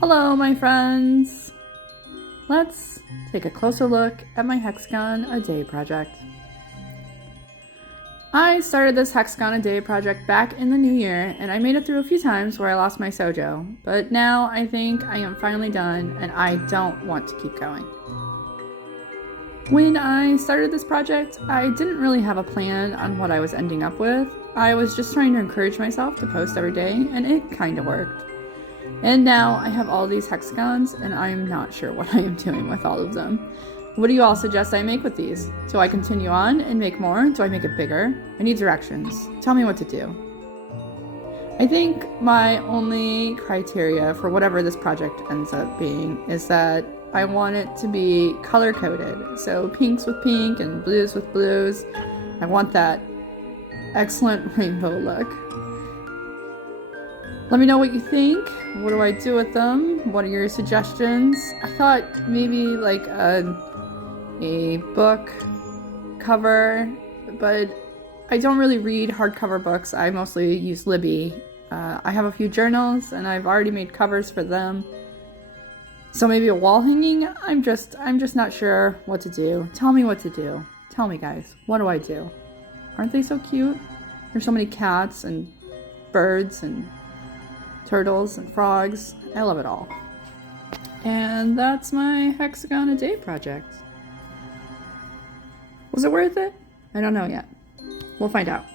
Hello, my friends! Let's take a closer look at my hexagon a day project. I started this hexagon a day project back in the new year, and I made it through a few times where I lost my sojo, but now I think I am finally done and I don't want to keep going. When I started this project, I didn't really have a plan on what I was ending up with. I was just trying to encourage myself to post every day, and it kinda worked. And now I have all these hexagons, and I'm not sure what I am doing with all of them. What do you all suggest I make with these? Do I continue on and make more? Do I make it bigger? I need directions. Tell me what to do. I think my only criteria for whatever this project ends up being is that I want it to be color-coded. So pinks with pink and blues with blues. I want that excellent rainbow look. Let me know what you think. What do I do with them? What are your suggestions? I thought maybe like a book cover, but I don't really read hardcover books. I mostly use Libby. I have a few journals and I've already made covers for them. So maybe a wall hanging? I'm just not sure what to do. Tell me what to do. Tell me, guys. What do I do? Aren't they so cute? There's so many cats and birds and turtles and frogs. I love it all. And that's my hexagon a day project. Was it worth it? I don't know yet. We'll find out.